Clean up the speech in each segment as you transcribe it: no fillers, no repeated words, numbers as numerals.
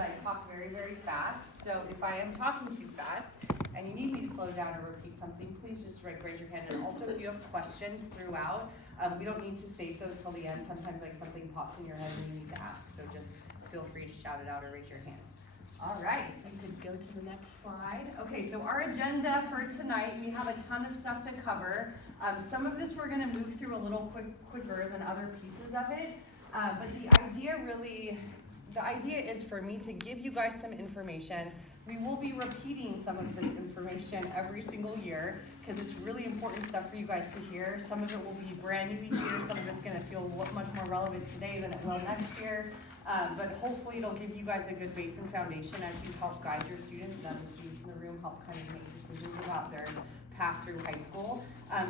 that I talk very, very fast. So if I am talking too fast and you need me to slow down or repeat something, please just raise your hand. And also if you have questions throughout, we don't need to save those till the end. Sometimes like something pops in your head and you need to ask. So just feel free to shout it out or raise your hand. All right, you could go to the next slide. Okay, so our agenda for tonight, we have a ton of stuff to cover. Some of this we're gonna move through a little quicker than other pieces of it. But the idea is for me to give you guys some information. We will be repeating some of this information every single year because it's really important stuff for you guys to hear. Some of it will be brand new each year. Some of it's gonna feel much more relevant today than it will next year. But hopefully it'll give you guys a good base and foundation as you help guide your students and as the students in the room help kind of make decisions about their path through high school.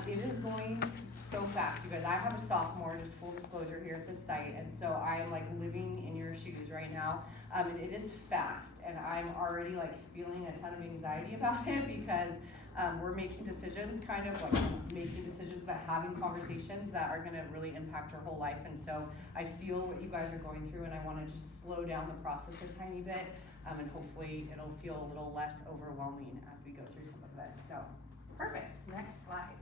It is going so fast, you guys. I have a sophomore, just full disclosure here at this site, and so I am like living in your shoes right now. And it is fast, and I'm already like feeling a ton of anxiety about it because we're making decisions, but having conversations that are gonna really impact our whole life. And so I feel what you guys are going through, and I wanna just slow down the process a tiny bit, and hopefully it'll feel a little less overwhelming as we go through some of this. So, perfect, next slide.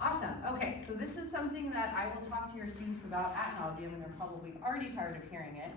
Awesome, okay, so this is something that I will talk to your students about ad nauseum, and they're probably already tired of hearing it,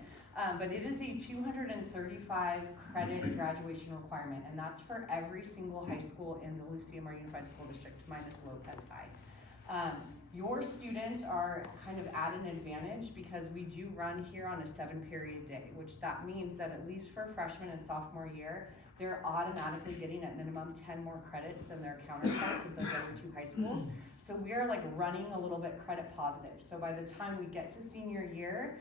but it is a 235 credit graduation requirement, and that's for every single high school in the Lucia Mar Unified School District, minus Lopez High. Your students are kind of at an advantage because we do run here on a 7-period day, which that means that at least for freshman and sophomore year, they're automatically getting at minimum 10 more credits than their counterparts of those other two high schools. So we are like running a little bit credit positive. So by the time we get to senior year,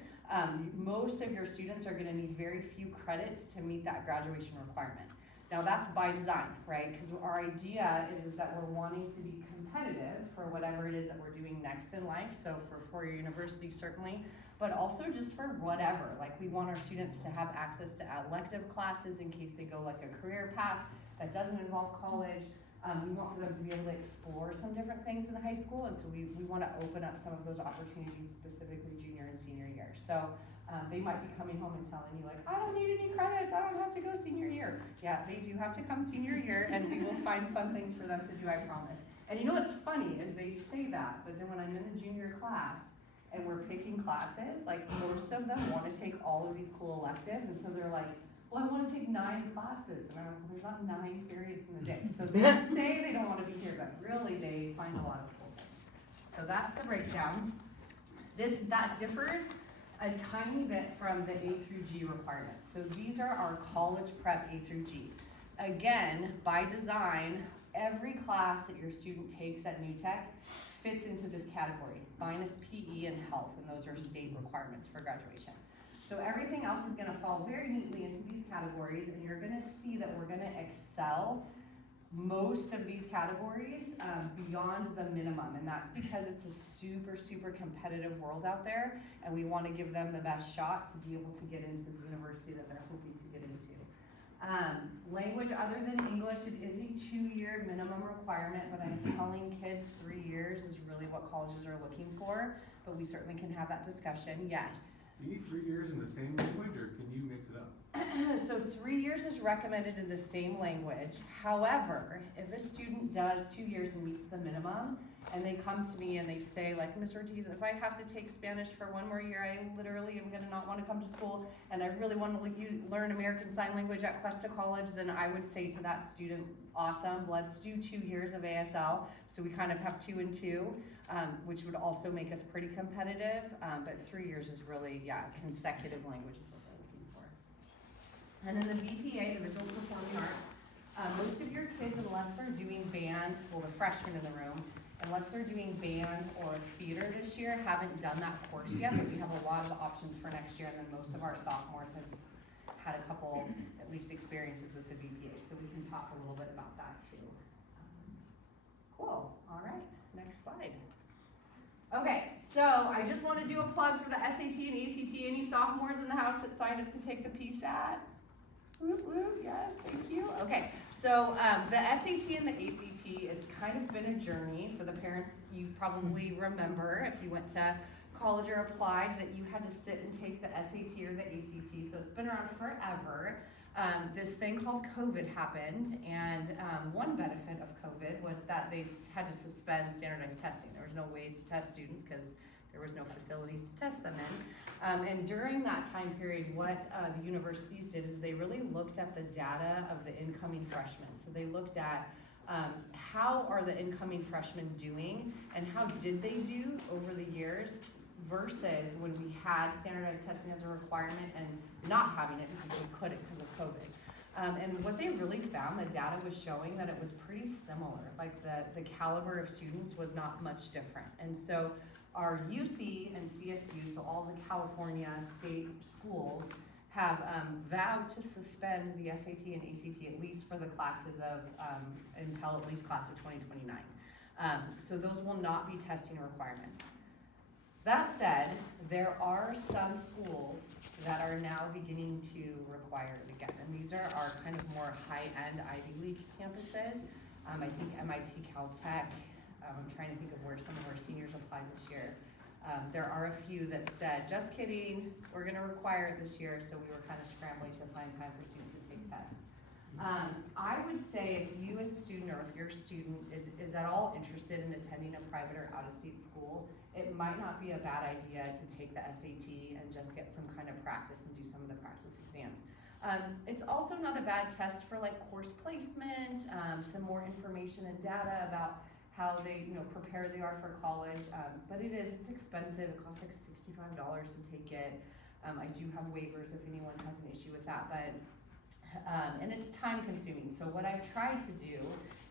most of your students are gonna need very few credits to meet that graduation requirement. Now that's by design, right? Because our idea is that we're wanting to be competitive for whatever it is that we're doing next in life. So for four-year university, certainly, but also just for whatever. Like we want our students to have access to elective classes in case they go like a career path that doesn't involve college. We want for them to be able to explore some different things in high school. And so we want to open up some of those opportunities, specifically junior and senior year. So they might be coming home and telling you like, I don't need any credits, I don't have to go senior year. Yeah, they do have to come senior year, and we will find fun things for them to do, I promise. And you know what's funny is they say that, but then when I'm in a junior class and we're picking classes, like most of them want to take all of these cool electives, and so they're like, well, I want to take 9 classes, and I'm like, there's not 9 periods in the day. So they say they don't want to be here, but really they find a lot of cool things. So that's the breakdown. That differs a tiny bit from the A through G requirements. So these are our college prep A through G. Again, by design, every class that your student takes at New Tech fits into this category, minus PE and health, and those are state requirements for graduation. So everything else is gonna fall very neatly into these categories, and you're gonna see that we're gonna excel most of these categories beyond the minimum, and that's because it's a super, super competitive world out there, and we wanna give them the best shot to be able to get into the university that they're hoping to get into. Language other than English, it is a 2-year minimum requirement, but I'm telling kids 3 years is really what colleges are looking for, but we certainly can have that discussion, yes. Do you need 3 years in the same language, or can you mix it up? So 3 years is recommended in the same language. However, if a student does 2 years and meets the minimum, and they come to me and they say, like, Ms. Ortiz, if I have to take Spanish for 1 more year, I literally am gonna not wanna come to school, and I really wanna learn American Sign Language at Cuesta College, then I would say to that student, awesome, let's do 2 years of ASL. So we kind of have 2 and 2, which would also make us pretty competitive, but 3 years is really, consecutive language is what they're looking for. And then the VPA, the Visual Performing Arts, most of your kids, unless they're doing band, well, the freshmen in the room, unless they're doing band or theater this year, haven't done that course yet, but we have a lot of options for next year, and then most of our sophomores have had a couple, at least, experiences with the VPA, so we can talk a little bit about that too. Cool, all right, next slide. Okay, so I just want to do a plug for the SAT and ACT. Any sophomores in the house that signed up to take the PSAT? Woo woo, yes, thank you. Okay, so the SAT and the ACT, it's kind of been a journey for the parents. You probably remember if you went to college or applied that you had to sit and take the SAT or the ACT, so it's been around forever. This thing called COVID happened, and one benefit of COVID was that they had to suspend standardized testing. There was no way to test students because there was no facilities to test them in. And during that time period, what the universities did is they really looked at the data of the incoming freshmen. So they looked at how are the incoming freshmen doing and how did they do over the years versus when we had standardized testing as a requirement and not having it because we couldn't because of COVID. And what they really found, the data was showing that it was pretty similar. Like the caliber of students was not much different. And so our UC and CSU, so all the California state schools, have vowed to suspend the SAT and ACT at least for the classes of, until at least class of 2029. So those will not be testing requirements. That said, there are some schools that are now beginning to require it again. And these are our kind of more high-end Ivy League campuses. I think MIT, Caltech. I'm trying to think of where some of our seniors applied this year. There are a few that said, just kidding, we're gonna require it this year, so we were kind of scrambling to find time for students to take tests. I would say if you as a student or if your student is at all interested in attending a private or out-of-state school, it might not be a bad idea to take the SAT and just get some kind of practice and do some of the practice exams. It's also not a bad test for like course placement, some more information and data about how they, prepare they are for college, but it's expensive. It costs like $65 to take it. I do have waivers if anyone has an issue with that, but and it's time consuming. So what I've tried to do,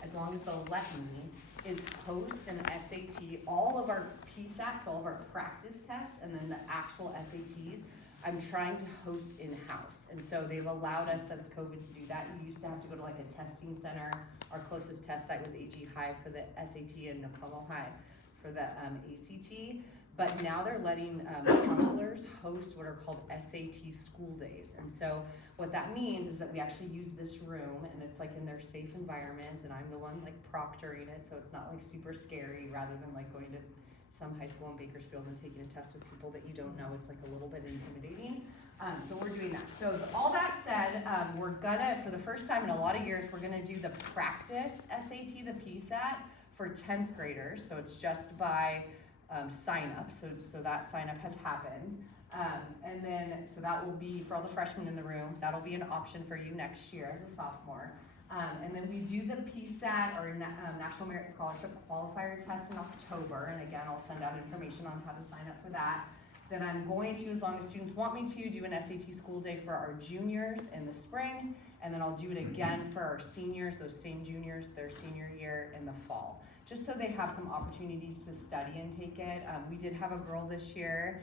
as long as they'll let me, is host an SAT, all of our PSATs, all of our practice tests, and then the actual SATs, I'm trying to host in-house. And so they've allowed us since COVID to do that. You used to have to go to like a testing center. Our closest test site was AG High for the SAT and Napomo High for the ACT. But now they're letting counselors host what are called SAT school days. And so what that means is that we actually use this room and it's like in their safe environment and I'm the one like proctoring it, so it's not like super scary rather than like going to some high school in Bakersfield and taking a test with people that you don't know. It's like a little bit intimidating. So we're doing that. So all that said, we're gonna, for the first time in a lot of years, we're gonna do the practice SAT, the PSAT, for 10th graders. So it's just by sign up. So that sign up has happened. And then, so that will be for all the freshmen in the room. That'll be an option for you next year as a sophomore. And then we do the PSAT or National Merit Scholarship Qualifier test in October. And again, I'll send out information on how to sign up for that. Then I'm going to, as long as students want me to, do an SAT school day for our juniors in the spring. And then I'll do it again for our seniors, those same juniors, their senior year in the fall. Just so they have some opportunities to study and take it. We did have a girl this year,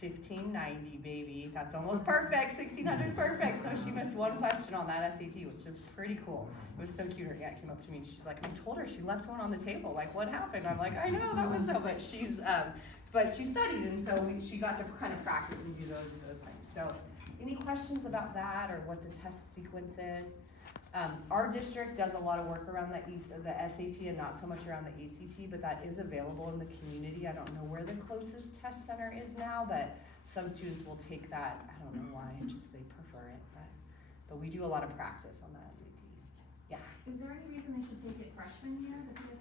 1590 baby, that's almost perfect, 1600 is perfect, so she missed one question on that SAT, which is pretty cool. It was so cute. Her aunt came up to me and she's like, I told her she left one on the table, like what happened? I'm like, I know, that was so, but she studied and so she got to kind of practice and do those things. So any questions about that or what the test sequence is? Our district does a lot of work around the SAT and not so much around the ACT, but that is available in the community. I don't know where the closest test center is now, but some students will take that. I don't know why, just they prefer it, but we do a lot of practice on the SAT. Yeah. Is there any reason they should take it freshman year, the SAT?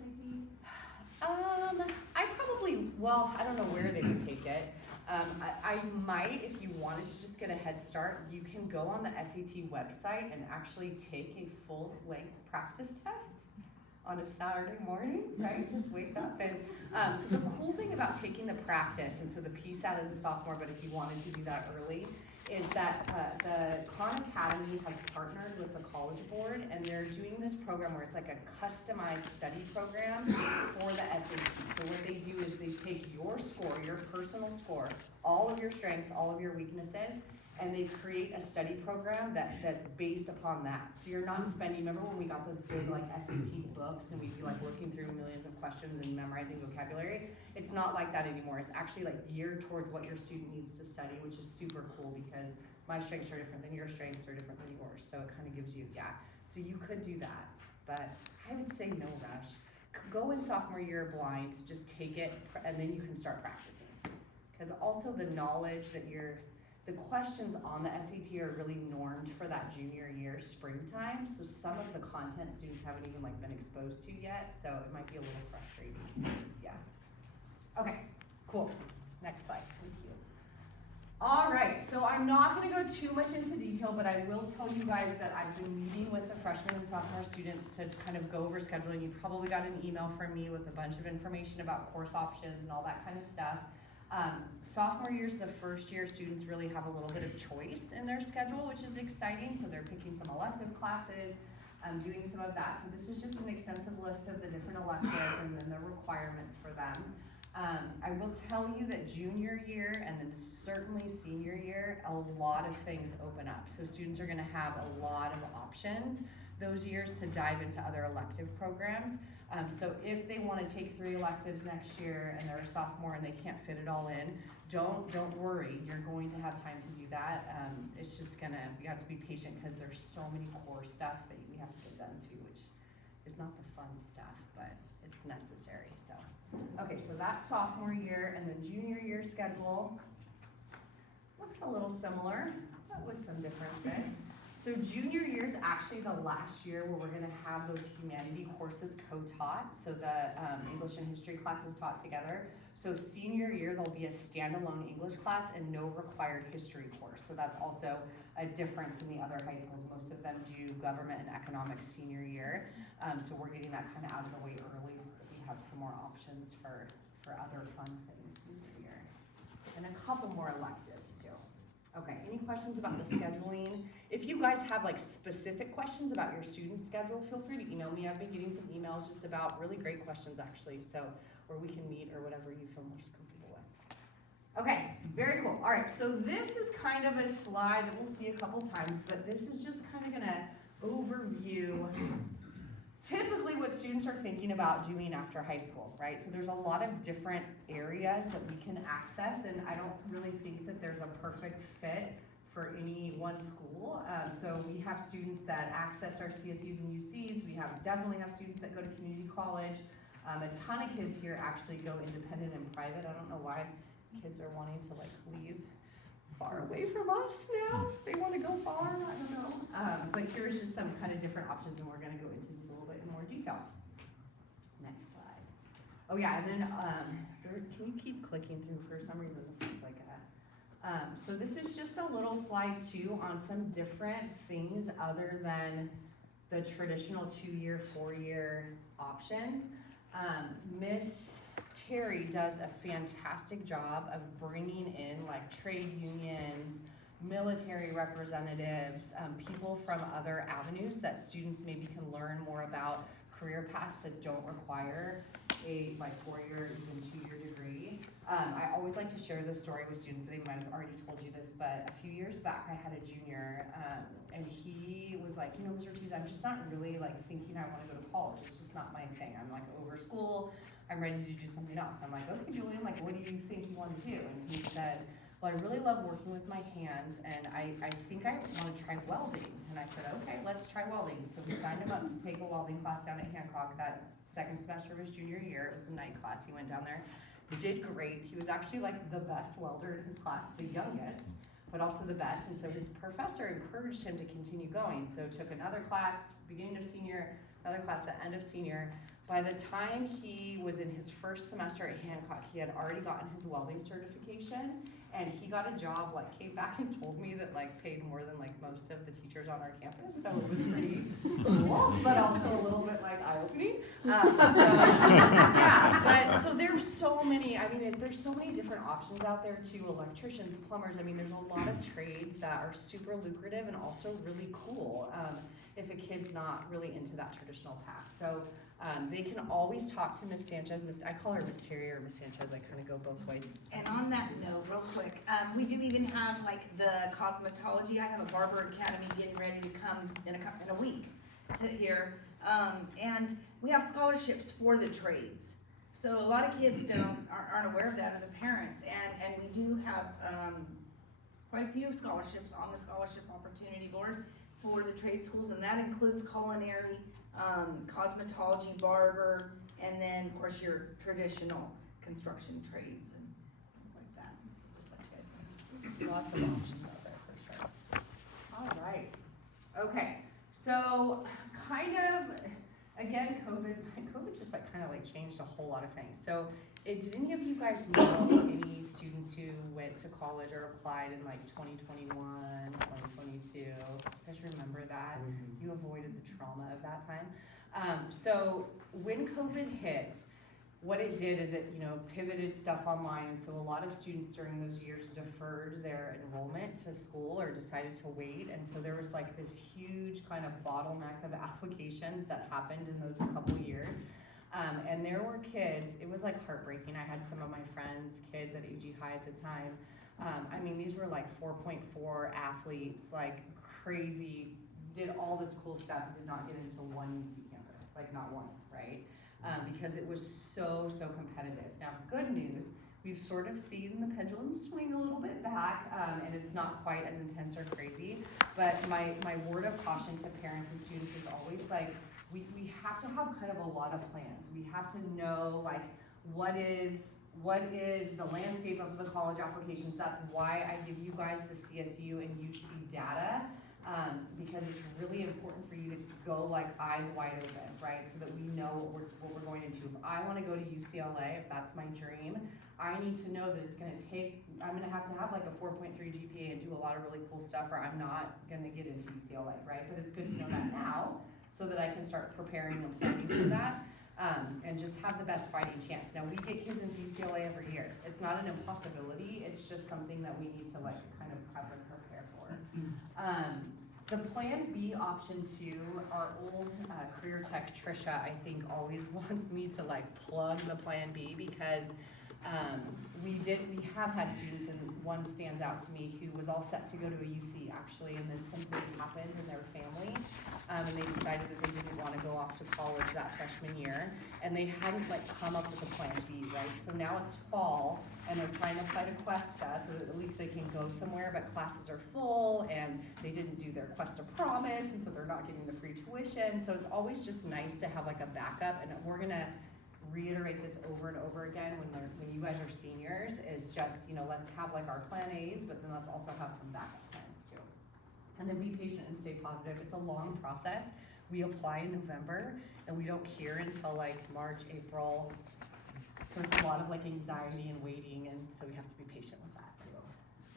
I don't know where they would take it. I might, if you wanted to just get a head start, you can go on the SAT website and actually take a full-length practice test on a Saturday morning, right? Just wake up and, so the cool thing about taking the practice, and so the PSAT as a sophomore, but if you wanted to do that early, is that the Khan Academy has partnered with the College Board and they're doing this program where it's like a customized study program for the SAT. So what they do is they take your score, your personal score, all of your strengths, all of your weaknesses, and they create a study program that's based upon that. So you're not spending, remember when we got those big like SAT books and we'd be like looking through millions of questions and memorizing vocabulary? It's not like that anymore. It's actually like geared towards what your student needs to study, which is super cool because my strengths are different than your strengths are different than yours. So it kind of gives you, so you could do that, but I would say no rush. Go in sophomore year blind, just take it, and then you can start practicing. Because also the knowledge that the questions on the SAT are really normed for that junior year springtime, so some of the content students haven't even like been exposed to yet, so it might be a little frustrating, yeah. Okay, cool, next slide, thank you. All right, so I'm not gonna go too much into detail, but I will tell you guys that I've been meeting with the freshman and sophomore students to kind of go over scheduling. You probably got an email from me with a bunch of information about course options and all that kind of stuff. Sophomore year is the first year students really have a little bit of choice in their schedule, which is exciting. So they're picking some elective classes, doing some of that. So this is just an extensive list of the different electives and then the requirements for them. I will tell you that junior year and then certainly senior year, a lot of things open up. So students are gonna have a lot of options those years to dive into other elective programs. So if they wanna take 3 electives next year and they're a sophomore and they can't fit it all in, don't worry, you're going to have time to do that. It's just you have to be patient because there's so many core stuff that we have to get done too, which is not the fun stuff, but it's necessary, so. Okay, so that's sophomore year, and then junior year schedule looks a little similar, but with some differences. So junior year is actually the last year where we're gonna have those humanity courses co-taught, so the English and history classes taught together. So senior year, there'll be a standalone English class and no required history course. So that's also a difference in the other high schools. Most of them do government and economics senior year. So we're getting that kind of out of the way early so that we have some more options for other fun things senior year. And a couple more electives too. Okay, any questions about the scheduling? If you guys have like specific questions about your student schedule, feel free to email me. I've been getting some emails just about really great questions actually, so, or we can meet or whatever you feel most comfortable with. Okay, very cool. All right, so this is kind of a slide that we'll see a couple times, but this is just kind of gonna overview typically what students are thinking about doing after high school, right? So there's a lot of different areas that we can access, and I don't really think that there's a perfect fit for any one school. So we have students that access our CSUs and UCs. We definitely have students that go to community college. A ton of kids here actually go independent and private. I don't know why kids are wanting to like leave far away from us now. They want to go far, I don't know. But here's just some kind of different options, and we're gonna go into these a little bit in more detail. Next slide. Oh yeah, and then can you keep clicking through? For some reason this one's like that. So this is just a little slide too on some different things other than the traditional 2-year, 4-year options. Miss Terry does a fantastic job of bringing in like trade unions, military representatives, people from other avenues that students maybe can learn more about career paths that don't require a like 4-year, even 2-year degree. I always like to share this story with students, so they might have already told you this, but a few years back I had a junior, and he was like, you know, Ms. Ortiz, I'm just not really like thinking I want to go to college. It's just not my thing. I'm like over school. I'm ready to do something else. And I'm like, okay, Julian, like, what do you think you want to do? And he said, well, I really love working with my hands, and I think I want to try welding. And I said, okay, let's try welding. So we signed him up to take a welding class down at Hancock that second semester of his junior year. It was a night class. He went down there, did great. He was actually like the best welder in his class, the youngest, but also the best. And so his professor encouraged him to continue going. So took another class, beginning of senior, another class the end of senior. By the time he was in his first semester at Hancock, he had already gotten his welding certification, and he got a job, like came back and told me that like paid more than like most of the teachers on our campus. So it was pretty cool, but also a little bit like eye-opening. Yeah, but so there's so many, I mean, there's so many different options out there too, electricians, plumbers. I mean, there's a lot of trades that are super lucrative and also really cool if a kid's not really into that traditional path. So they can always talk to Miss Sanchez. I call her Miss Terry or Miss Sanchez. I kind of go both ways. And on that note, real quick, we do even have like the cosmetology. I have a barber academy getting ready to come in a week to here, and we have scholarships for the trades. So a lot of kids aren't aware of that, and the parents, and we do have quite a few scholarships on the scholarship opportunity board for the trade schools, and that includes culinary, cosmetology, barber, and then of course your traditional construction trades and things like that. Lots of options out there for sure. All right. Okay. So kind of, again, COVID just like kind of like changed a whole lot of things. So did any of you guys know any students who went to college or applied in like 2021, 2022? Do you guys remember that? You avoided the trauma of that time. So when COVID hit, what it did is it, pivoted stuff online, and so a lot of students during those years deferred their enrollment to school or decided to wait, and so there was like this huge kind of bottleneck of applications that happened in those couple years. And there were kids, it was like heartbreaking. I had some of my friends' kids at AG High at the time. I mean, these were like 4.4 athletes, like crazy, did all this cool stuff, did not get into one UC campus, like not one, right? Because it was so competitive. Now, good news, we've sort of seen the pendulum swing a little bit back, and it's not quite as intense or crazy, but my word of caution to parents and students is always like, we have to have kind of a lot of plans. We have to know like what is the landscape of the college applications. That's why I give you guys the CSU and UC data, because it's really important for you to go like eyes wide open, right? So that we know what we're going into. If I want to go to UCLA, if that's my dream, I need to know that I'm gonna have to have like a 4.3 GPA and do a lot of really cool stuff, or I'm not gonna get into UCLA, right? But it's good to know that now, so that I can start preparing and planning for that, and just have the best fighting chance. Now, we get kids into UCLA every year. It's not an impossibility, it's just something that we need to like kind of prep and prepare for. The Plan B option too, our old career tech Trisha, I think, always wants me to like plug the Plan B, because we have had students, and one stands out to me, who was all set to go to a UC actually, and then some things happened in their family, and they decided that they didn't want to go off to college that freshman year, and they hadn't like come up with a Plan B, right? So now it's fall, and they're trying to apply to Questa so that at least they can go somewhere, but classes are full, and they didn't do their Questa promise, and so they're not getting the free tuition. So it's always just nice to have like a backup, and we're gonna reiterate this over and over again when you guys are seniors, is just, let's have like our plan A's, but then let's also have some backup plans too. And then be patient and stay positive. It's a long process. We apply in November, and we don't hear until like March, April. So it's a lot of like anxiety and waiting, and so we have to be patient with that too.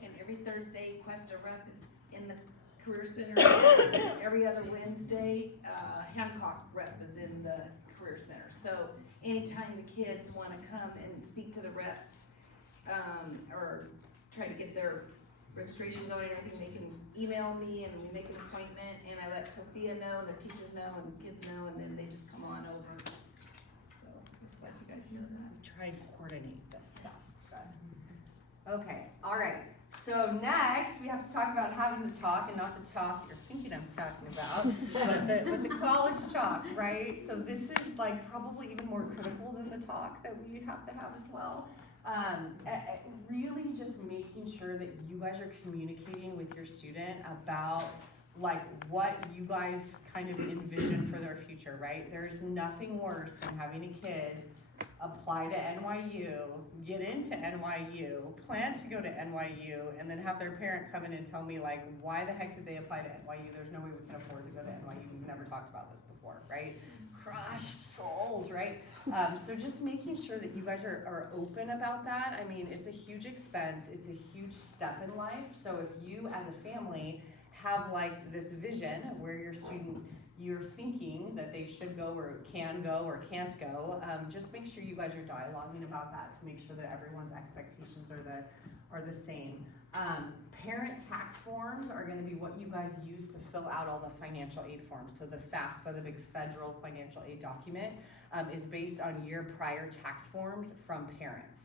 And every Thursday, Questa Rep is in the Career Center. Every other Wednesday, Hancock Rep is in the Career Center. So anytime the kids want to come and speak to the reps, or try to get their registration going and everything, they can email me, and we make an appointment, and I let Sophia know, and their teachers know, and the kids know, and then they just come on over. So just let you guys know that. Try and coordinate this stuff. Good. Okay, all right. So next, we have to talk about having the talk, and not the talk you're thinking I'm talking about, but the college talk, right? So this is like probably even more critical than the talk that we have to have as well. Really just making sure that you guys are communicating with your student about like what you guys kind of envision for their future, right? There's nothing worse than having a kid apply to NYU, get into NYU, plan to go to NYU, and then have their parent come in and tell me like, why the heck did they apply to NYU? There's no way we can afford to go to NYU. We've never talked about this before, right? Crushed souls, right? So just making sure that you guys are open about that. I mean, it's a huge expense. It's a huge step in life. So if you as a family have like this vision where your student, you're thinking that they should go or can't go, just make sure you guys are dialoguing about that to make sure that everyone's expectations are the same. Parent tax forms are gonna be what you guys use to fill out all the financial aid forms. So the FAFSA, the big federal financial aid document, is based on year prior tax forms from parents.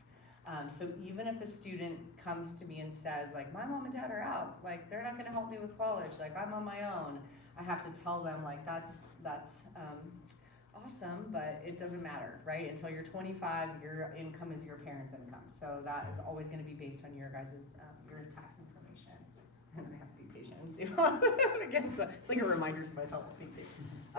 So even if a student comes to me and says like, my mom and dad are out, like they're not gonna help me with college, like I'm on my own, I have to tell them like that's awesome, but it doesn't matter, right? Until you're 25, your income is your parents' income. So that is always gonna be based on your guys' your tax information. And I have to be patient and see. Again, so it's like a reminder to myself.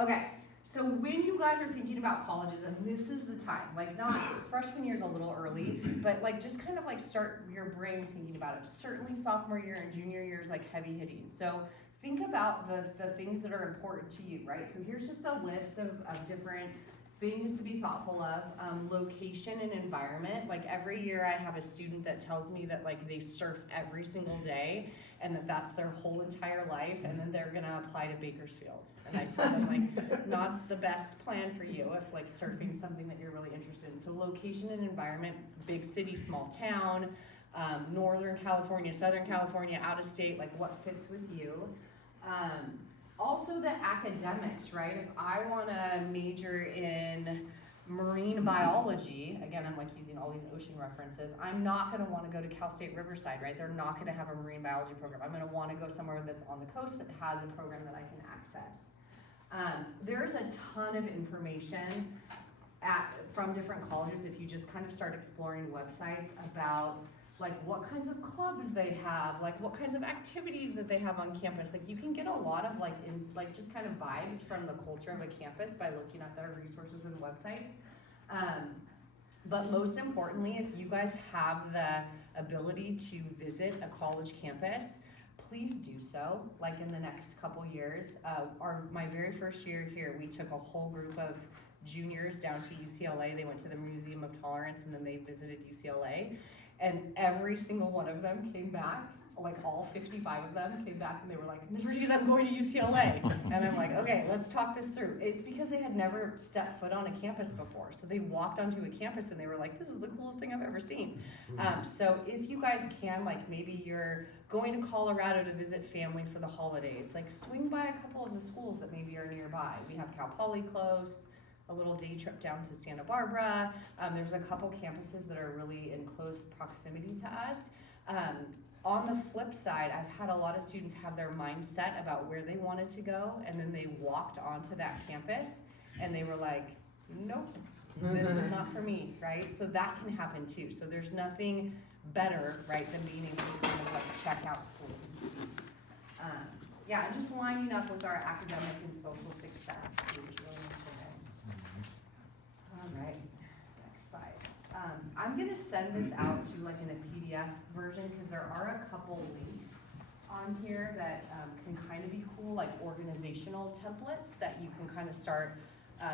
Okay, So when you guys are thinking about colleges, and this is the time, like not, freshman year is a little early, but like just kind of like start your brain thinking about it. Certainly sophomore year and junior year is like heavy hitting. So think about the things that are important to you, right? So here's just a list of different things to be thoughtful of. Location and environment. Like every year I have a student that tells me that like they surf every single day and that's their whole entire life, and then they're gonna apply to Bakersfield. And I tell them like, not the best plan for you if like surfing's something that you're really interested in. So location and environment, big city, small town, Northern California, Southern California, out of state, like what fits with you. Also the academics, right? If I wanna major in marine biology, again, I'm like using all these ocean references, I'm not gonna wanna go to Cal State Riverside, right? They're not gonna have a marine biology program. I'm gonna wanna go somewhere that's on the coast that has a program that I can access. There's a ton of information from different colleges if you just kind of start exploring websites about like what kinds of clubs they have, like what kinds of activities that they have on campus. Like you can get a lot of like just kind of vibes from the culture of a campus by looking at their resources and websites. But most importantly, if you guys have the ability to visit a college campus, please do so, like in the next couple years. My very first year here, we took a whole group of juniors down to UCLA. They went to the Museum of Tolerance and then they visited UCLA. And every single one of them came back, like all 55 of them came back and they were like, Ms. Rodriguez, I'm going to UCLA. And I'm like, okay, let's talk this through. It's because they had never stepped foot on a campus before. So they walked onto a campus and they were like, this is the coolest thing I've ever seen. So if you guys can, like maybe you're going to Colorado to visit family for the holidays, like swing by a couple of the schools that maybe are nearby. We have Cal Poly close, a little day trip down to Santa Barbara. There's a couple campuses that are really in close proximity to us. On the flip side, I've had a lot of students have their mind set about where they wanted to go, and then they walked onto that campus and they were like, nope, this is not for me, right? So that can happen too. So there's nothing better, right, than being able to kind of like check out schools and see. Yeah, and just lining up with our academic and social success too is really important. All right, next slide. I'm gonna send this out to like in a PDF version because there are a couple links on here that can kind of be cool, like organizational templates that you can kind of start.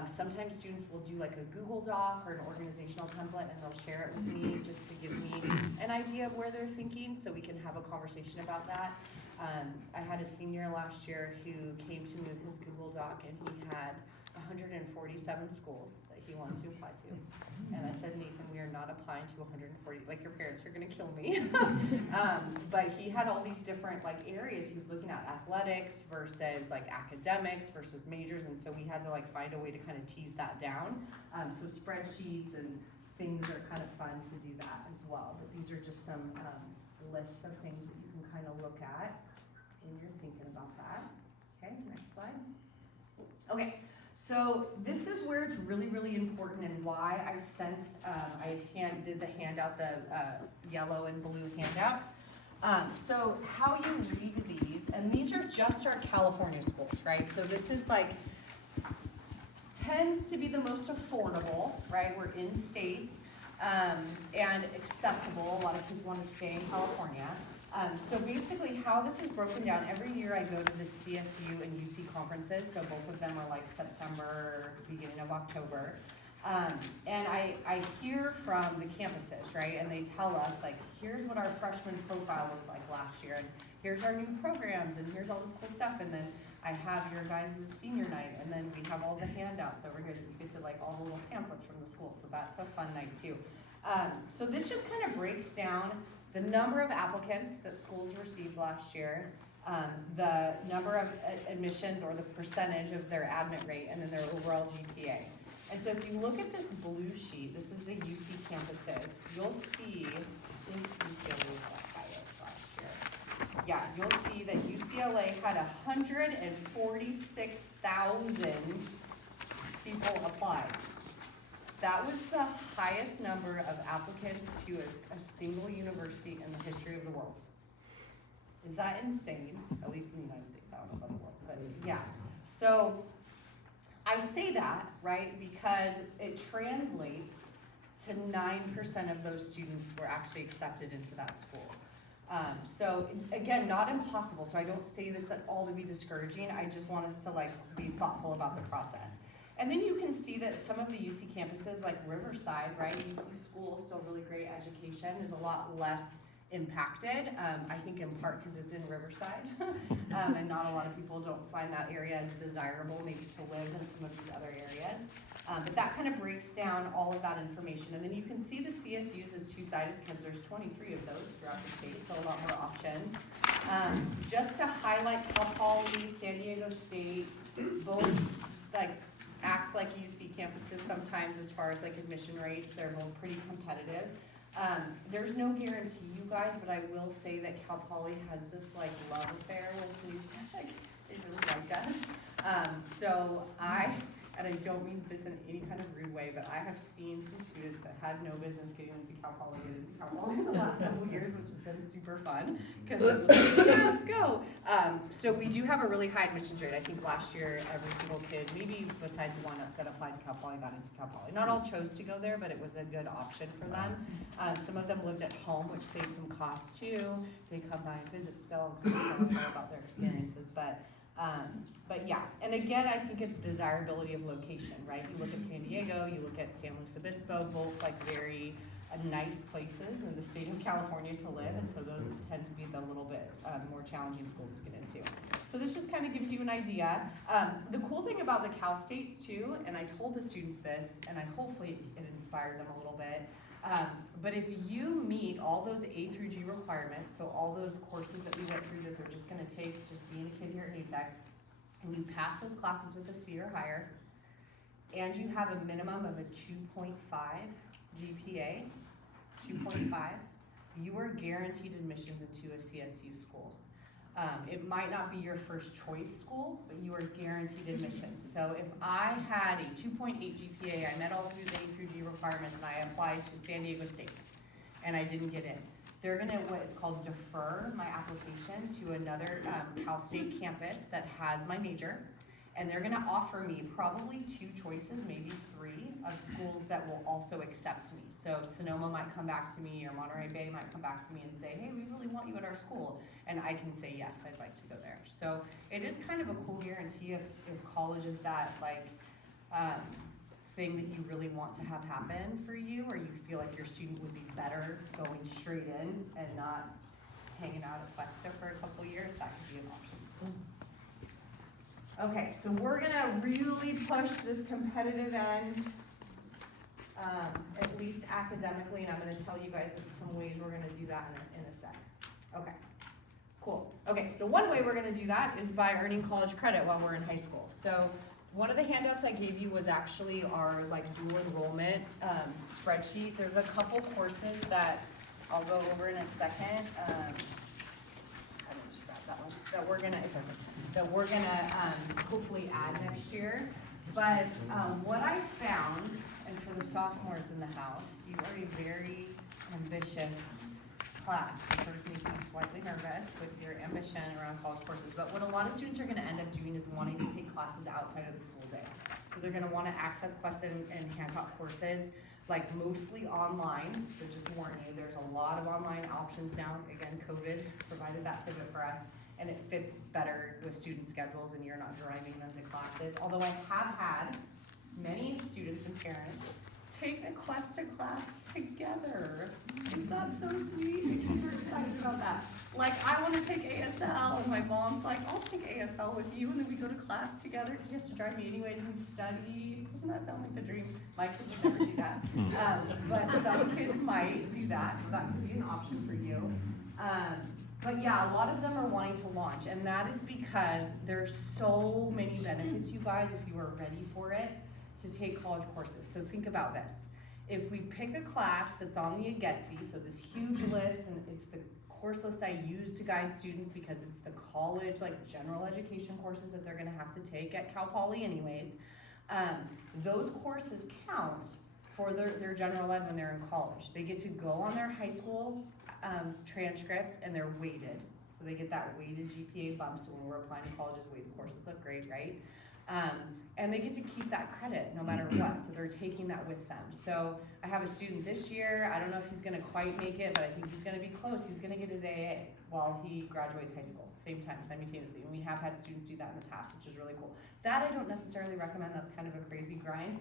Sometimes students will do like a Google Doc or an organizational template and they'll share it with me just to give me an idea of where they're thinking so we can have a conversation about that. I had a senior last year who came to me with his Google Doc and he had 147 schools that he wants to apply to. And I said, Nathan, we are not applying to 140, like your parents are gonna kill me. But he had all these different like areas he was looking at, athletics versus like academics versus majors, and so we had to like find a way to kind of tease that down. So spreadsheets and things are kind of fun to do that as well. But these are just some lists of things that you can kind of look at when you're thinking about that. Okay, next slide. Okay. So this is where it's really, really important and why I sent, did the handout, the yellow and blue handouts. So how you read these, and these are just our California schools, right? So this is like, tends to be the most affordable, right? We're in state and accessible. A lot of people want to stay in California. So basically how this is broken down, every year I go to the CSU and UC conferences, so both of them are like September, beginning of October. And I hear from the campuses, right, and they tell us like, here's what our freshman profile looked like last year, and here's our new programs, and here's all this cool stuff, and then I have your guys' senior night, and then we have all the handouts over here that you get to like all the little pamphlets from the school, so that's a fun night too. So this just kind of breaks down the number of applicants that schools received last year, the number of admissions or the percentage of their admit rate, and then their overall GPA. And so if you look at this blue sheet, this is the UC campuses, you'll see, I think UCLA was the highest last year. Yeah, you'll see that UCLA had 146,000 people apply. That was the highest number of applicants to a single university in the history of the world. Is that insane? At least in the United States, I don't know about the world, but yeah. So I say that, right, because it translates to 9% of those students were actually accepted into that school. So again, not impossible, so I don't say this at all to be discouraging, I just want us to like be thoughtful about the process. And then you can see that some of the UC campuses, like Riverside, right, UC school, still really great education, is a lot less impacted, I think in part because it's in Riverside, and not a lot of people don't find that area as desirable maybe to live in some of these other areas. But that kind of breaks down all of that information. And then you can see the CSUs as two-sided because there's 23 of those throughout the state, so a lot more options. Just to highlight Cal Poly, San Diego State, both like act like UC campuses sometimes as far as like admission rates, they're both pretty competitive. There's no guarantee, you guys, but I will say that Cal Poly has this like love affair with New Tech. They really like us. And I don't mean this in any kind of rude way, but I have seen some students that had no business getting into Cal Poly in the last couple of years, which has been super fun, because it was like, let's go. So we do have a really high admissions rate. I think last year, every single kid, maybe besides one that applied to Cal Poly, got into Cal Poly. Not all chose to go there, but it was a good option for them. Some of them lived at home, which saved some costs too. They come by and visit still and kind of tell us all about their experiences, but yeah, and again, I think it's desirability of location, right? You look at San Diego, you look at San Luis Obispo, both like very nice places in the state of California to live, and so those tend to be the little bit more challenging schools to get into. So this just kind of gives you an idea. The cool thing about the Cal States too, and I told the students this, and hopefully it inspired them a little bit, but if you meet all those A through G requirements, so all those courses that we went through that they're just gonna take, just being a kid here at New Tech, and you pass those classes with a C or higher, and you have a minimum of a 2.5 GPA, 2.5, you are guaranteed admissions into a CSU school. It might not be your first choice school, but you are guaranteed admissions. So if I had a 2.8 GPA, I met all through the A through G requirements, and I applied to San Diego State, and I didn't get in, they're gonna, what it's called, defer my application to another Cal State campus that has my major, and they're gonna offer me probably 2 choices, maybe 3, of schools that will also accept me. So Sonoma might come back to me, or Monterey Bay might come back to me and say, hey, we really want you at our school, and I can say, yes, I'd like to go there. So it is kind of a cool guarantee if college is that like, thing that you really want to have happen for you, or you feel like your student would be better going straight in and not hanging out at Cuesta for a couple years, that could be an option. Okay, so we're gonna really push this competitive end, at least academically, and I'm gonna tell you guys some ways we're gonna do that in a sec. Okay, cool. Okay, so one way we're gonna do that is by earning college credit while we're in high school. So one of the handouts I gave you was actually our like dual enrollment spreadsheet. There's a couple courses that I'll go over in a second. I didn't just grab that one. That we're gonna hopefully add next year. But what I found, and for the sophomores in the house, you are a very ambitious class, which makes me slightly nervous with your ambition around college courses. But what a lot of students are going to end up doing is wanting to take classes outside of the school day. So they're going to want to access Quest and Hancock courses, like mostly online. So just warn you, there's a lot of online options now. Again, COVID provided that pivot for us, and it fits better with student schedules, and you're not driving them to classes. Although I have had many students and parents take a Questa class together. Is that so sweet? My kids are excited about that. Like, I want to take ASL, and my mom's like, I'll take ASL with you, and then we go to class together, because you have to drive me anyways, and we study. Doesn't that sound like the dream? My kids would never do that. But some kids might do that, so that could be an option for you. But yeah, a lot of them are wanting to launch, and that is because there's so many benefits, you guys, if you are ready for it, to take college courses. So think about this. If we pick a class that's on the AGETSI, so this huge list, and it's the course list I use to guide students because it's the college, like general education courses that they're gonna have to take at Cal Poly anyways, those courses count for their general ed when they're in college. They get to go on their high school transcript, and they're weighted. So they get that weighted GPA bump, so when we're applying to colleges, weighted courses look great, right? And they get to keep that credit no matter what, so they're taking that with them. So I have a student this year, I don't know if he's gonna quite make it, but I think he's gonna be close. He's gonna get his AA while he graduates high school, same time, simultaneously. And we have had students do that in the past, which is really cool. That I don't necessarily recommend, that's kind of a crazy grind.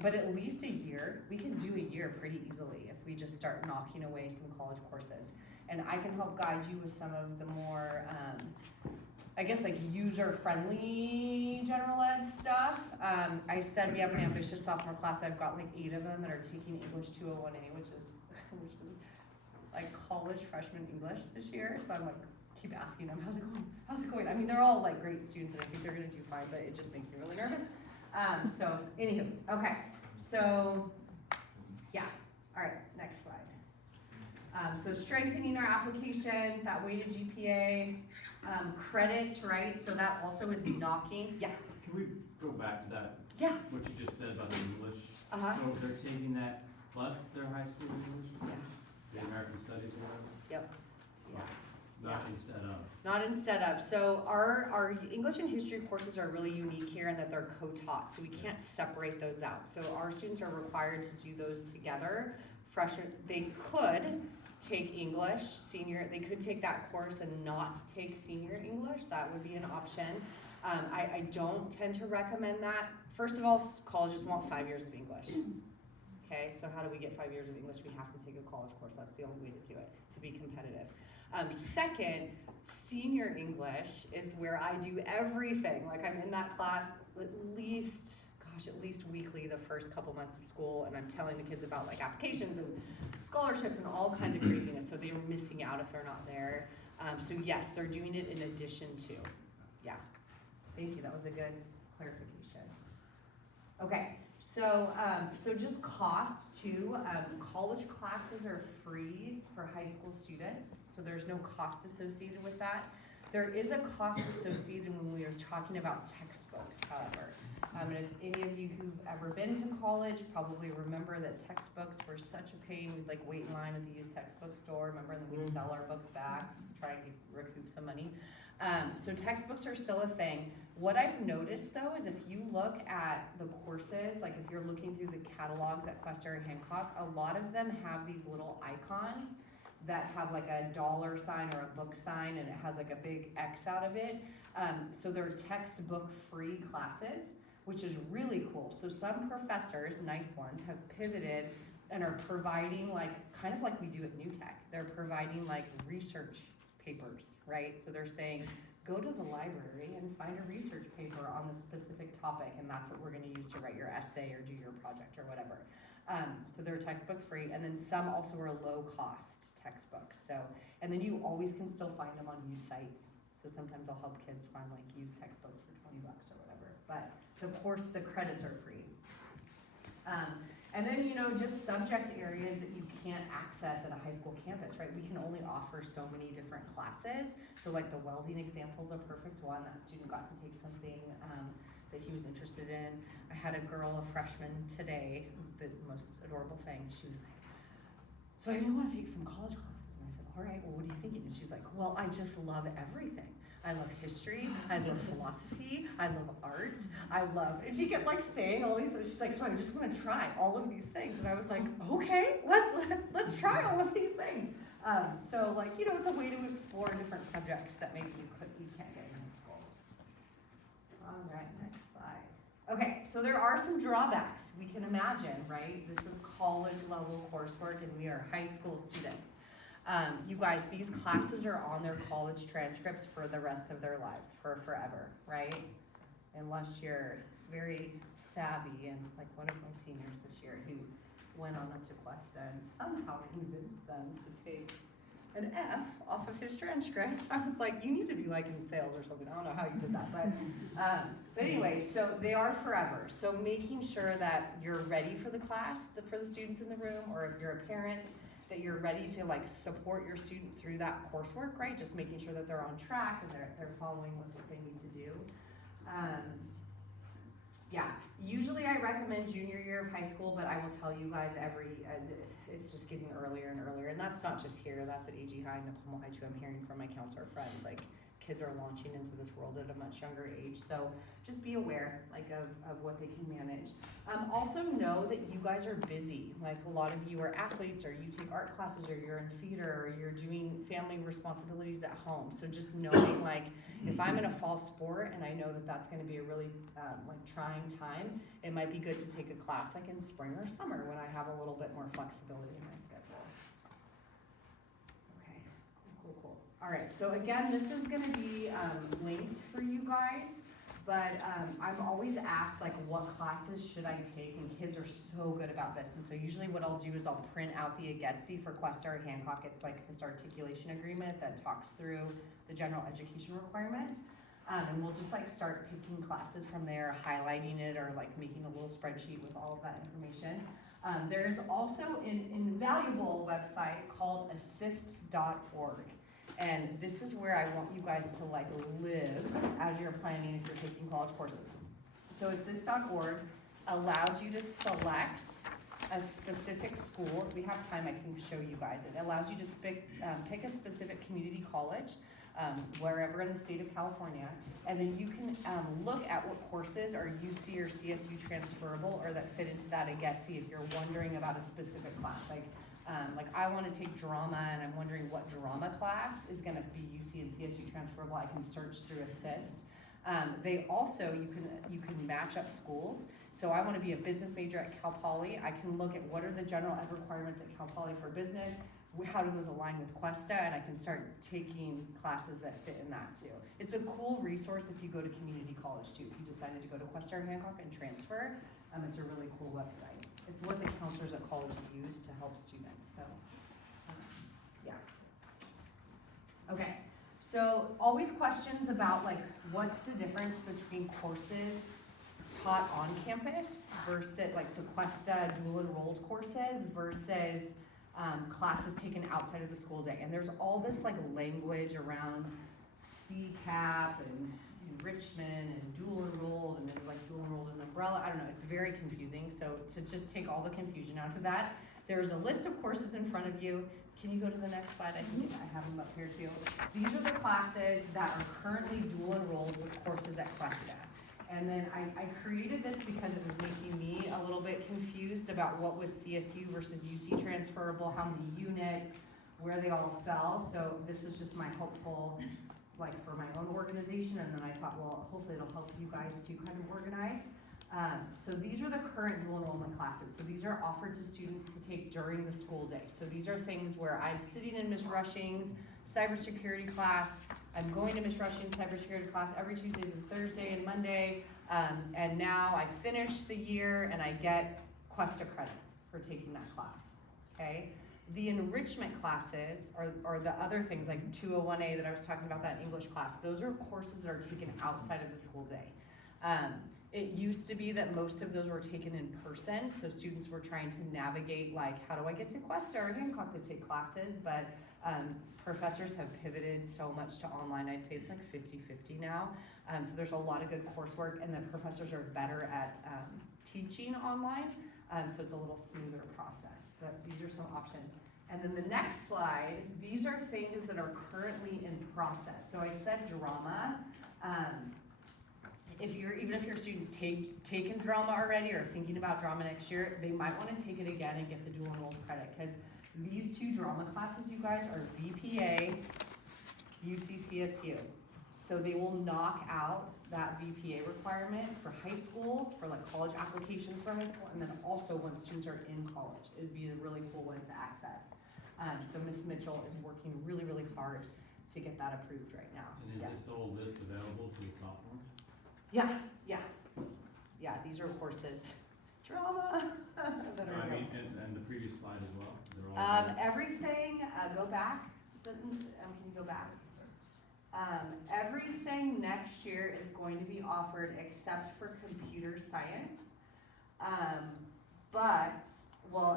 But at least a year, we can do a year pretty easily if we just start knocking away some college courses. And I can help guide you with some of the more, I guess like user-friendly general ed stuff. I said we have an ambitious sophomore class. I've got like 8 of them that are taking English 201A, which is like college freshman English this year. So I'm like, keep asking them, how's it going? How's it going? I mean, they're all like great students and I think they're gonna do fine, but it just makes me really nervous. So anywho, okay. So yeah, all right, next slide. So strengthening our application, that weighted GPA, credits, right? So that also is knocking. Yeah. Can we go back to that? Yeah. What you just said about the English? Uh-huh. So they're taking that plus their high school English? Yeah. The American Studies or whatever? Yep. Yeah. Not instead of? Not instead of. So our English and history courses are really unique here in that they're co-taught, so we can't separate those out. So our students are required to do those together. Freshmen, they could take English, they could take that course and not take senior English. That would be an option. I don't tend to recommend that. First of all, colleges want 5 years of English. Okay, so how do we get 5 years of English? We have to take a college course. That's the only way to do it, to be competitive. Second, senior English is where I do everything. Like I'm in that class at least weekly the first couple months of school, and I'm telling the kids about like applications and scholarships and all kinds of craziness, so they're missing out if they're not there. So yes, they're doing it in addition to. Yeah, thank you, that was a good clarification. Okay, so just cost too. College classes are free for high school students, so there's no cost associated with that. There is a cost associated when we are talking about textbooks, however. And if any of you who've ever been to college probably remember that textbooks were such a pain. We'd like wait in line at the used textbook store, remember, and then we'd sell our books back to try and recoup some money. So textbooks are still a thing. What I've noticed though is if you look at the courses, like if you're looking through the catalogs at Quester and Hancock, a lot of them have these little icons that have like a dollar sign or a book sign, and it has like a big X out of it. So they're textbook free classes, which is really cool. So some professors, nice ones, have pivoted and are providing like, kind of like we do at New Tech. They're providing like research papers, right? So they're saying, go to the library and find a research paper on the specific topic, and that's what we're gonna use to write your essay or do your project or whatever. So they're textbook free, and then some also are low cost textbooks. So, and then you always can still find them on used sites. So sometimes I'll help kids find like used textbooks for 20 bucks or whatever. But the credits are free. And then, you know, just subject areas that you can't access at a high school campus, right? We can only offer so many different classes. So like the welding example is a perfect one. That student got to take something that he was interested in. I had a girl, a freshman today, it was the most adorable thing. She was like, so I really want to take some college classes. And I said, all right, well, what are you thinking? And she's like, well, I just love everything. I love history, I love philosophy, I love art, and she kept like saying all these, she's like, so I just want to try all of these things. And I was like, okay, let's try all of these things. So like, you know, it's a way to explore different subjects that maybe you can't get in high school. All right, next slide. Okay, so there are some drawbacks we can imagine, right? This is college level coursework and we are high school students. You guys, these classes are on their college transcripts for the rest of their lives, for forever, right? Unless you're very savvy, and like one of my seniors this year who went on up to Questa and somehow convinced them to take an F off of his transcript. I was like, you need to be like in sales or something. I don't know how you did that, but anyway, so they are forever. So making sure that you're ready for the class, for the students in the room, or if you're a parent, that you're ready to like support your student through that coursework, right? Just making sure that they're on track and they're following what they need to do. Yeah, usually I recommend junior year of high school, but I will tell you guys it's just getting earlier and earlier, and that's not just here, that's at AG High and Nepal High too. I'm hearing from my counselor friends, like kids are launching into this world at a much younger age. So just be aware, like, of what they can manage. Also know that you guys are busy. Like, a lot of you are athletes, or you take art classes, or you're in theater, or you're doing family responsibilities at home. So just knowing, like, if I'm in a fall sport and I know that that's gonna be a really, like, trying time, it might be good to take a class like in spring or summer when I have a little bit more flexibility in my schedule. Okay, cool. All right, so again, this is gonna be linked for you guys, but I'm always asked, like, what classes should I take, and kids are so good about this. And so usually what I'll do is I'll print out the AGETSI for Questa or Hancock. It's like this articulation agreement that talks through the general education requirements. And we'll just, like, start picking classes from there, highlighting it, or like making a little spreadsheet with all of that information. There's also an invaluable website called assist.org. And this is where I want you guys to, like, live as you're planning if you're taking college courses. So assist.org allows you to select a specific school. If we have time, I can show you guys. It allows you to pick a specific community college, wherever in the state of California, and then you can look at what courses are UC or CSU transferable or that fit into that AGETSI if you're wondering about a specific class. Like I want to take drama and I'm wondering what drama class is going to be UC and CSU transferable. I can search through Assist. They also, you can match up schools. So I want to be a business major at Cal Poly. I can look at what are the general ed requirements at Cal Poly for business, how do those align with Questa, and I can start taking classes that fit in that too. It's a cool resource if you go to community college too. If you decided to go to Questa or Hancock and transfer, it's a really cool website. It's what the counselors at college use to help students, so, yeah. Okay, so always questions about, like, what's the difference between courses taught on campus versus, like, the Questa dual enrolled courses versus classes taken outside of the school day. And there's all this, like, language around CCAP and enrichment and dual enrolled, and there's, like, dual enrolled and umbrella. I don't know, it's very confusing. So to just take all the confusion out of that, there's a list of courses in front of you. Can you go to the next slide? I have them up here too. These are the classes that are currently dual enrolled with courses at Questa. And then I created this because it was making me a little bit confused about what was CSU versus UC transferable, how many units, where they all fell. So this was just my helpful, like, for my own organization. And then I thought, well, hopefully it'll help you guys to kind of organize. So these are the current dual enrollment classes. So these are offered to students to take during the school day. So these are things where I'm sitting in Ms. Rushing's cybersecurity class. I'm going to Ms. Rushing's cybersecurity class every Tuesdays and Thursday and Monday. And now I finish the year and I get Questa credit for taking that class, okay? The enrichment classes are the other things like 201A that I was talking about, that English class. Those are courses that are taken outside of the school day. It used to be that most of those were taken in person, so students were trying to navigate, like, how do I get to Questa or Hancock to take classes, but professors have pivoted so much to online. I'd say it's like 50-50 now. So there's a lot of good coursework, and the professors are better at teaching online, so it's a little smoother process, but these are some options. And then the next slide, these are things that are currently in process. So I said drama. Even if your students taken drama already or thinking about drama next year, they might want to take it again and get the dual enrolled credit, because these two drama classes, you guys, are VPA, UCCSU. So they will knock out that VPA requirement for high school, for, like, college applications for high school, and then also when students are in college. It'd be a really cool one to access. So Ms. Mitchell is working really, really hard to get that approved right now. And is Yes. this whole list available to the sophomores? Yeah, these are courses. Drama. that are I mean, available. and the previous slide as well? They're all Everything, go back. Can you go back? Everything next year is going to be offered except for computer science.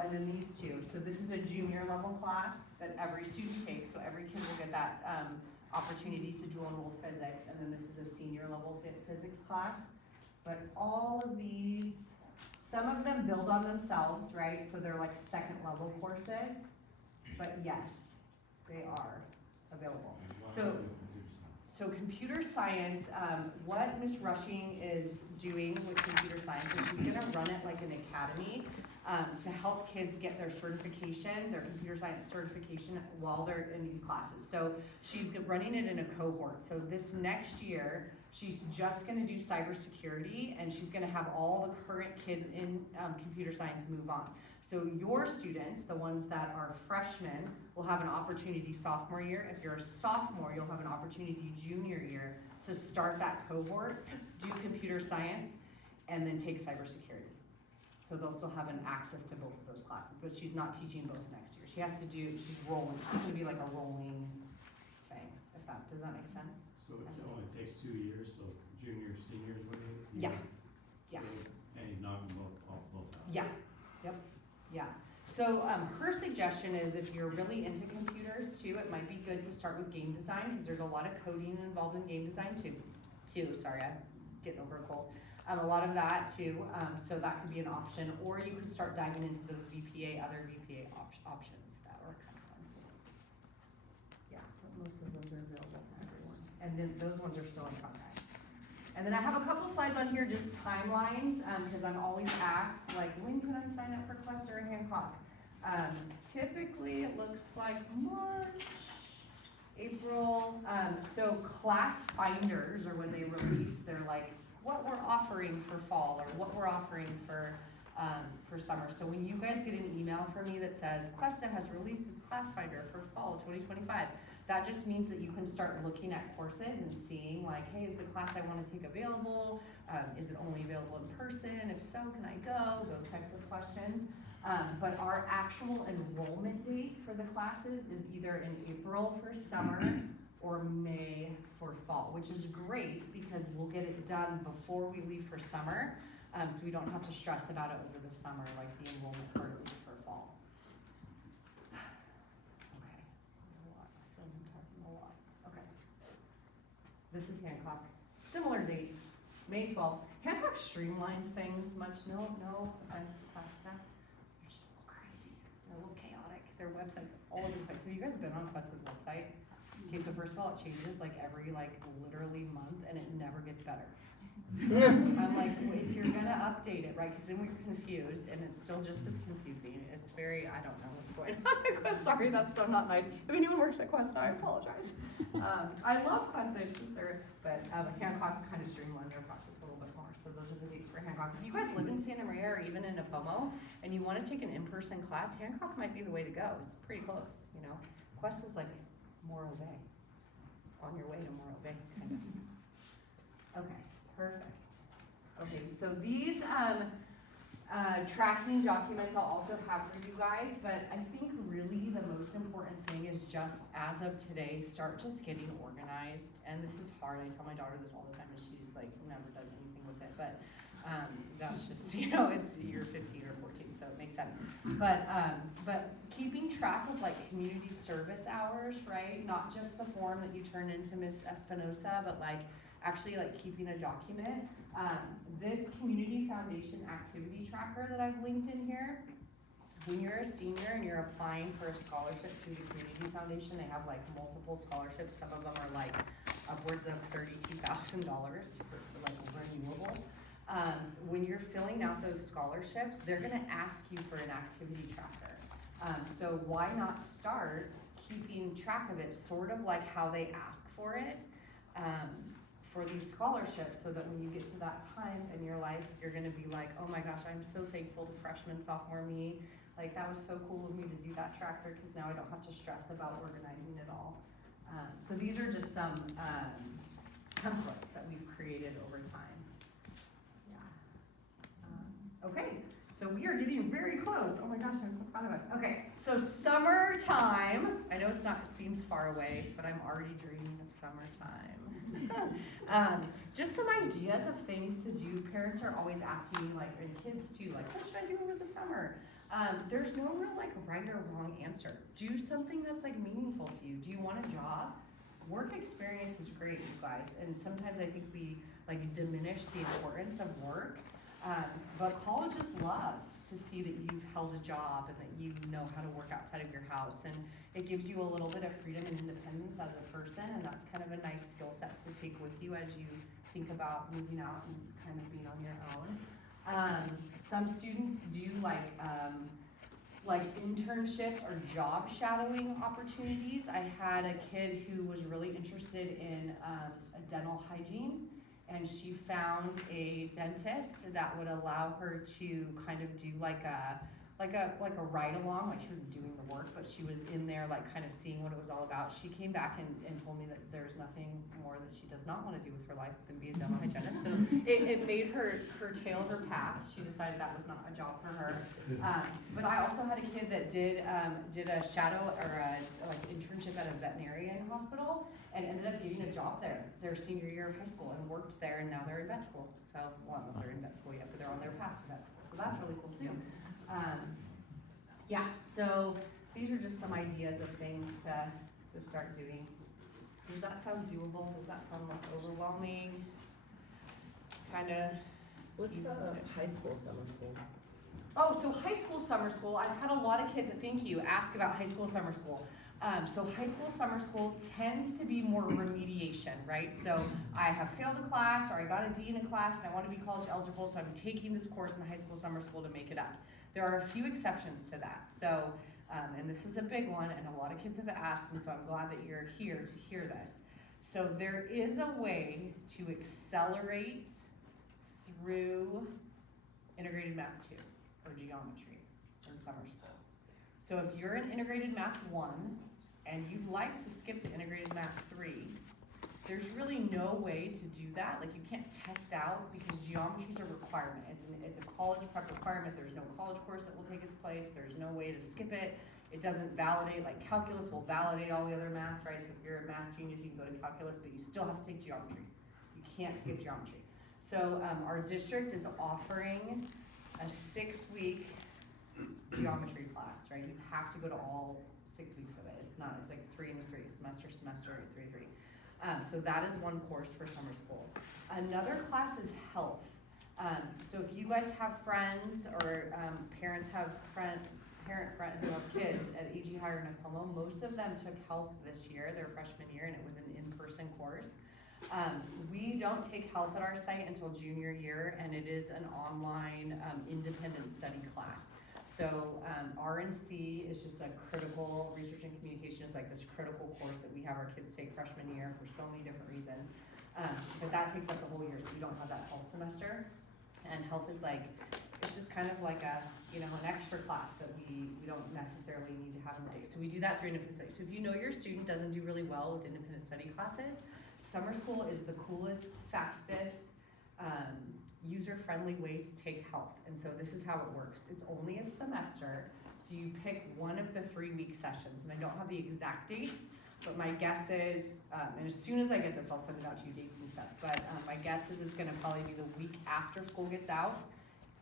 And then these two. So this is a junior level class that every student takes. So every kid will get that opportunity to dual enroll physics. And then this is a senior level physics class. But all of these, some of them build on themselves, right? So they're like second level courses. But yes, they are available. So So computer science, what Miss Rushing is doing with computer science is she's gonna run it like an academy to help kids get their certification, their computer science certification while they're in these classes. So she's running it in a cohort. So this next year, she's just gonna do cybersecurity and she's gonna have all the current kids in computer science move on. So your students, the ones that are freshmen, will have an opportunity sophomore year. If you're a sophomore, you'll have an opportunity junior year to start that cohort, do computer science, and then take cybersecurity. So they'll still have an access to both of those classes, but she's not teaching both next year. She has to do, she's rolling, it's gonna be like a rolling thing, does that make sense? So it only takes 2 years, so junior, seniors, what do you? Yeah. Yeah. And he's knocking both out. Yeah, yep, yeah. So her suggestion is if you're really into computers too, it might be good to start with game design because there's a lot of coding involved in game design too. Sorry, I'm getting over a cold. A lot of that too, so that could be an option. Or you could start diving into those other VPA options that are kind of fun too. Yeah, but most of those are available to everyone. And then those ones are still in contract. And then I have a couple slides on here, just timelines, because I'm always asked, like, when can I sign up for Quest or Hancock? Typically, it looks like March, April. So class finders, or when they release, they're like, what we're offering for fall, or what we're offering for summer. So when you guys get an email from me that says, Questa has released its class finder for fall 2025, that just means that you can start looking at courses and seeing like, hey, is the class I want to take available? Is it only available in person? If so, can I go? Those types of questions. But our actual enrollment date for the classes is either in April for summer or May for fall, which is great because we'll get it done before we leave for summer. So we don't have to stress about it over the summer, like the enrollment part at least for fall. Okay, I feel like I'm talking a lot. Okay. This is Hancock. Similar dates, May 12th. Hancock streamlines things much, no offense to Questa. They're just a little crazy. They're a little chaotic. Their website's all over the place. Have you guys been on Questa's website? Okay, so first of all, it changes like every literally month and it never gets better. I'm like, well, if you're gonna update it, right, because then we're confused and it's still just as confusing. It's very, I don't know what's going on at Questa. Sorry, that's so not nice. If anyone works at Questa, I apologize. I love Questa, it's just but Hancock kind of streamlined their process a little bit more. So those are the dates for Hancock. If you guys live in Santa Maria or even in Napomo and you want to take an in-person class, Hancock might be the way to go. It's pretty close, you know. Questa's like Morro Bay, on your way to Morro Bay, kind of. Okay. Perfect. Okay, so these tracking documents I'll also have for you guys, but I think really the most important thing is just as of today, start just getting organized. And this is hard. I tell my daughter this all the time and she like never does anything with it, but that's just, you know, it's you're 15 or 14, so it makes sense. But keeping track of like community service hours, right? Not just the form that you turn into Miss Espinosa, but like actually like keeping a document. This Community Foundation activity tracker that I've linked in here, when you're a senior and you're applying for a scholarship through the Community Foundation, they have like multiple scholarships. Some of them are like upwards of $32,000 for like renewable. When you're filling out those scholarships, they're gonna ask you for an activity tracker. So why not start keeping track of it, sort of like how they ask for it. For these scholarships, so that when you get to that time in your life, you're gonna be like, oh my gosh, I'm so thankful to freshman, sophomore me. Like, that was so cool of me to do that tracker, because now I don't have to stress about organizing it all. So these are just some templates that we've created over time. Yeah. Okay, so we are getting very close. Oh my gosh, I'm so proud of us. Okay, so summertime. I know it seems far away, but I'm already dreaming of summertime. Just some ideas of things to do. Parents are always asking me, like, and kids too, like, what should I do over the summer? There's no real like right or wrong answer. Do something that's like meaningful to you. Do you want a job? Work experience is great, you guys, and sometimes I think we like diminish the importance of work. But colleges love to to see that you've held a job and that you know how to work outside of your house. And it gives you a little bit of freedom and independence as a person, and that's kind of a nice skill set to take with you as you think about moving out and kind of being on your own. Some students do like internships or job shadowing opportunities. I had a kid who was really interested in a dental hygiene, and she found a dentist that would allow her to kind of do like a ride along, like she wasn't doing the work, but she was in there like kind of seeing what it was all about. She came back and told me that there's nothing more that she does not want to do with her life than be a dental hygienist. So it made her curtail her path. She decided that was not a job for her. But I also had a kid that did a shadow or a internship at a veterinarian hospital and ended up getting a job there their senior year of high school and worked there, and now they're in vet school. So, well, I don't know if they're in vet school yet, but they're on their path to vet school. So that's really cool too. Yeah, so these are just some ideas of things to start doing. Does that sound doable? Does that sound like overwhelming? Kind of. What's the high school summer school? Oh, so high school summer school, I've had a lot of kids, thank you, ask about high school summer school. So high school summer school tends to be more remediation, right? So I have failed a class, or I got a D in a class and I want to be college eligible, so I'm taking this course in high school summer school to make it up. There are a few exceptions to that. So, and this is a big one, and a lot of kids have asked, and so I'm glad that you're here to hear this. So there is a way to accelerate through integrated math 2 or geometry in summer school. So if you're in integrated math 1 and you'd like to skip to integrated math 3, there's really no way to do that. Like, you can't test out because geometry is a requirement. It's a college prep requirement. There's no college course that will take its place. There's no way to skip it. It doesn't validate, like calculus will validate all the other maths, right? So if you're a math genius, you can go to calculus, but you still have to take geometry. You can't skip geometry. So our district is offering a 6-week geometry class, right? You have to go to all 6 weeks of it. It's like 3 and 3, semester, 3, 3. So that is one course for summer school. Another class is health. So if you guys have friends or parents have parent friends who have kids at AG High or Napomo, most of them took health this year, their freshman year, and it was an in-person course. We don't take health at our site until junior year, and it is an online independent study class. So RNC is just a critical, research and communication is like this critical course that we have our kids take freshman year for so many different reasons. But that takes up the whole year, so you don't have that health semester. And health is like, it's just kind of like an extra class that we don't necessarily need to have in the day. So we do that through independent study. So if you know your student doesn't do really well with independent study classes, summer school is the coolest, fastest, user-friendly way to take health. And so this is how it works. It's only a semester, so you pick one of the 3-week sessions. And I don't have the exact dates, but my guess is, and as soon as I get this, I'll send it out to you, dates and stuff. But my guess is it's gonna probably be the week after school gets out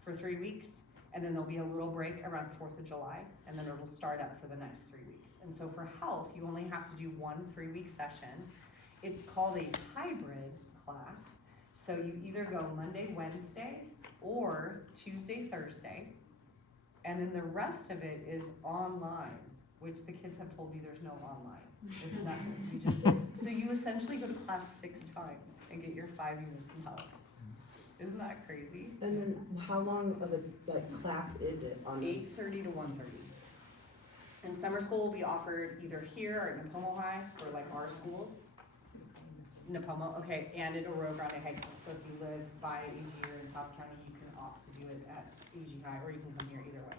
for 3 weeks, and then there'll be a little break around 4th of July, and then it'll start up for the next 3 weeks. And so for health, you only have to do one 3-week session. It's called a hybrid class. So you either go Monday, Wednesday, or Tuesday, Thursday, and then the rest of it is online, which the kids have told me there's no online. It's nothing. So you essentially go to class 6 times and get your 5 units in health. Isn't that crazy? And then how long of a class is it on this? 8:30 to 1:30. And summer school will be offered either here or at Napomo High for like our schools. Napomo, okay, and at Oro Grande High School. So if you live by AG or in South County, you can opt to do it at AG High, or you can come here either way.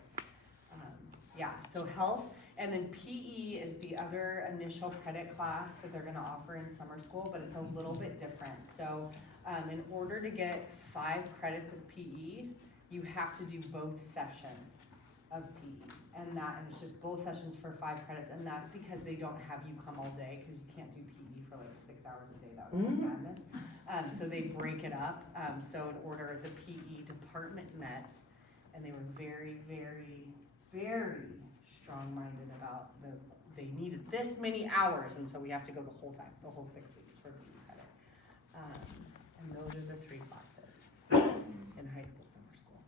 Yeah, so health, and then PE is the other initial credit class that they're gonna offer in summer school, but it's a little bit different. So in order to get 5 credits of PE, you have to do both sessions of PE. And it's just both sessions for 5 credits, and that's because they don't have you come all day, because you can't do PE for like 6 hours a day, that would be madness. So they break it up. So in order, the PE department met, and they were very, very, very strong-minded about they needed this many hours, and so we have to go the whole time, the whole 6 weeks for PE credit. And those are the 3 classes in high school summer school.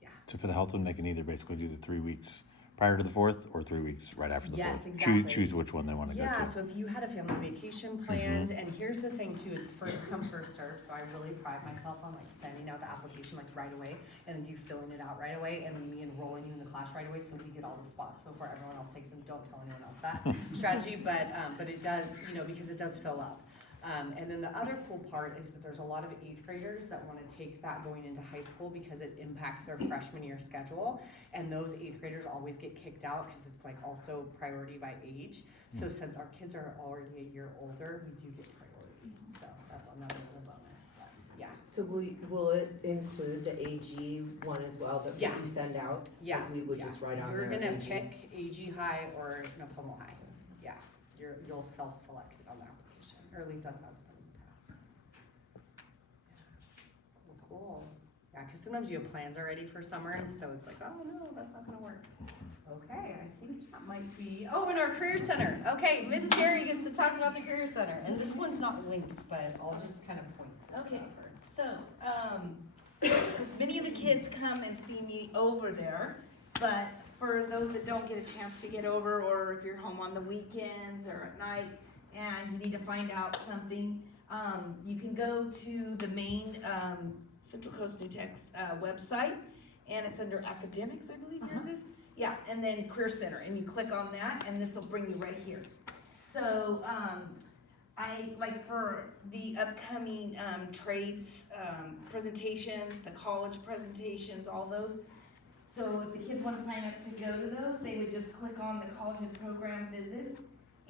Yeah. So for the health one, they can either basically do the 3 weeks prior to the 4th or 3 weeks right after the 4th. Yes, Choose, exactly. choose which one they want to go Yeah, to. so if you had a family vacation planned, and here's the thing too, it's first come, first served, so I really pride myself on like sending out the application like right away, and then you filling it out right away, and then me enrolling you in the class right away, so we get all the spots before everyone else takes them. Don't tell anyone else that strategy, but it does, because it does fill up. And then the other cool part is that there's a lot of 8th graders that want to take that going into high school because it impacts their freshman year schedule. And those 8th graders always get kicked out because it's like also priority by age. So since our kids are already a year older, we do get priority. So that's another little bonus, but yeah. So will it include the AG one as well that Yeah. you send out? Yeah. Like we would yeah. just write on You're there. gonna AG? pick AG High or Napomo High. Yeah, you'll self-select it on the application, or at least that's how it's been in the past. Yeah. Cool. Yeah, because sometimes you have plans already for summer, and so it's like, oh no, that's not gonna work. Okay, I think that might be, and our Career Center. Okay, Miss Terry gets to talk about the Career Center, and this one's not linked, but I'll just kind of point to Okay. stuff. So, many of the kids come and see me over there, but for those that don't get a chance to get over, or if you're home on the weekends or at night and you need to find out something, you can go to the main Central Coast New Tech's website, and it's under academics, I believe yours is. Yeah, and then Career Center, and you click on that, and this will bring you right here. So, I, like for the upcoming trades presentations, the college presentations, all those. So if the kids want to sign up to go to those, they would just click on the college and program visits,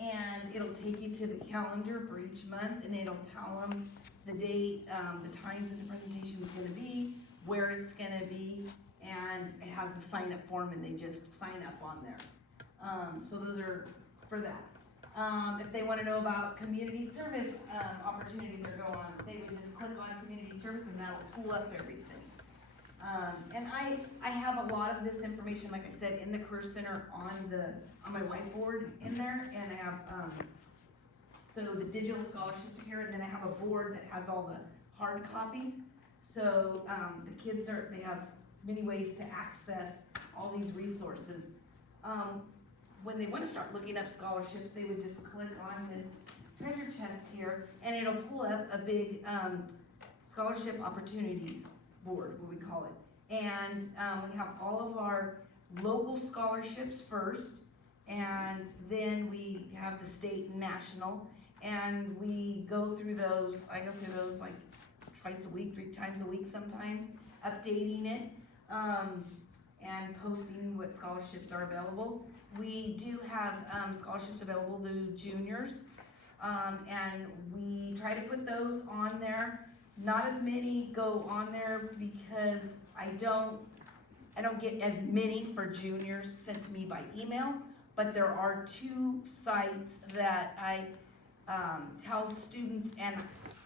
and it'll take you to the calendar for each month, and it'll tell them the date, the times that the presentation is going to be, where it's going to be, and it has the sign up form, and they just sign up on there. So those are for that. If they want to know about community service opportunities that go on, they would just click on community service, and that'll pull up everything. And I have a lot of this information, like I said, in the Career Center on my whiteboard in there, and I have so the digital scholarships are here, and then I have a board that has all the hard copies. So the kids they have many ways to access all these resources. When they want to start looking up scholarships, they would just click on this treasure chest here, and it'll pull up a big scholarship opportunities board, what we call it. And we have all of our local scholarships first, and then we have the state and national, and we go through those. I go through those like twice a week, 3 times a week sometimes, updating it and posting what scholarships are available. We do have scholarships available to juniors, and we try to put those on there. Not as many go on there because I don't get as many for juniors sent to me by email, but there are 2 sites that I tell students, and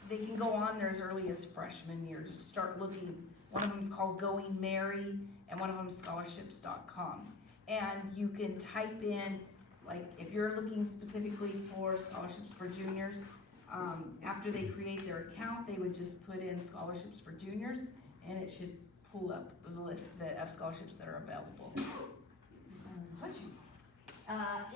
they can go on there as early as freshman year, just start looking. One of them is called Going Mary, and one of them is scholarships.com. And you can type in, like, if you're looking specifically for scholarships for juniors, after they create their account, they would just put in scholarships for juniors, and it should pull up the list of scholarships that are available. Bless you.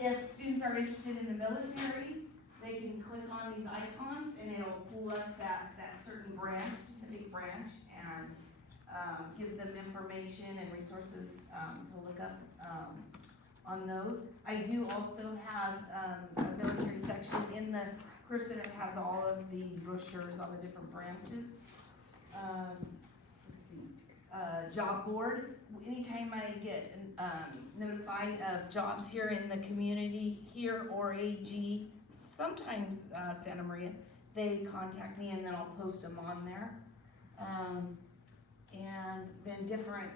If students are interested in the military, they can click on these icons, and it'll pull up that certain branch, specific branch, and gives them information and resources to look up on those. I do also have a military section in the Career Center. It has all of the brochures on the different branches. Let's see, job board. Anytime I get notified of jobs here in the community here or AG, sometimes Santa Maria, they contact me, and then I'll post them on there. And then different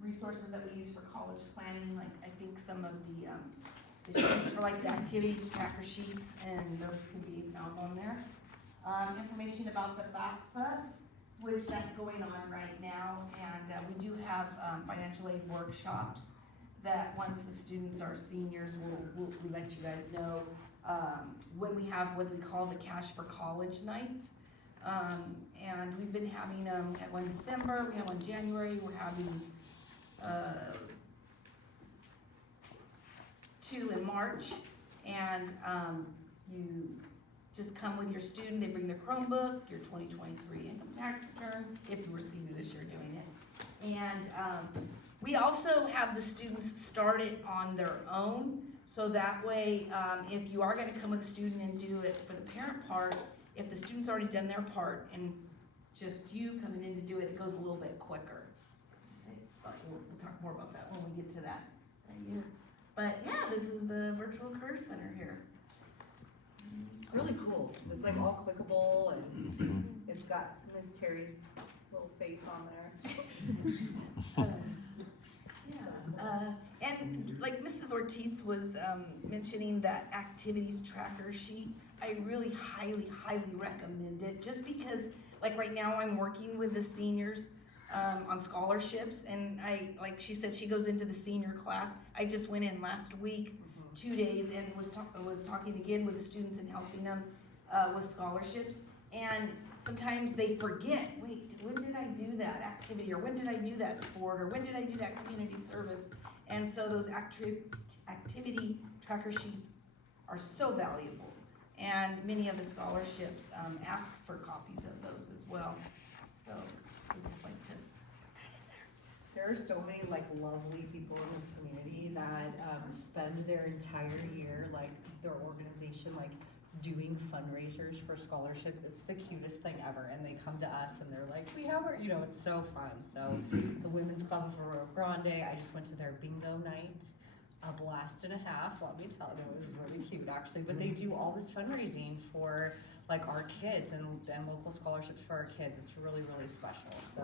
resources that we use for college planning, like I think some of the sheets for like the activities, tracker sheets, and those can be found on there. Information about the FAFSA, which that's going on right now, and we do have financial aid workshops that once the students are seniors, we'll let you guys know when we have what we call the Cash for College nights. And we've been having them, we had one in December, we had one in January, we're having 2 in March, and you just come with your student, they bring their Chromebook, your 2023 income tax return, if you were senior this year doing it. And we also have the students start it on their own, so that way, if you are gonna come with a student and do it for the parent part, if the student's already done their part and it's just you coming in to do it, it goes a little bit quicker. Okay, but we'll talk more about that when we get to that year. But yeah, this is the virtual career center here. Really cool. It's like all clickable and it's got Miss Terry's little face on there. And like Mrs. Ortiz was mentioning that activities tracker sheet, I really highly recommend it, just because like right now I'm working with the seniors on scholarships, and like she said, she goes into the senior class. I just went in last week, 2 days, and was talking again with the students and helping them with scholarships. And sometimes they forget, wait, when did I do that activity, or when did I do that sport, or when did I do that community service? And so those activity tracker sheets are so valuable. And many of the scholarships ask for copies of those as well. So we just like to. There are so many like lovely people in this community that spend their entire year, like their organization, like doing fundraisers for scholarships. It's the cutest thing ever, and they come to us and they're like, we have our, you know, it's so fun. So the Women's Club of Rio Grande, I just went to their bingo night, a blast and a half, let me tell you. It was really cute actually, but they do all this fundraising for like our kids and local scholarships for our kids. It's really special. So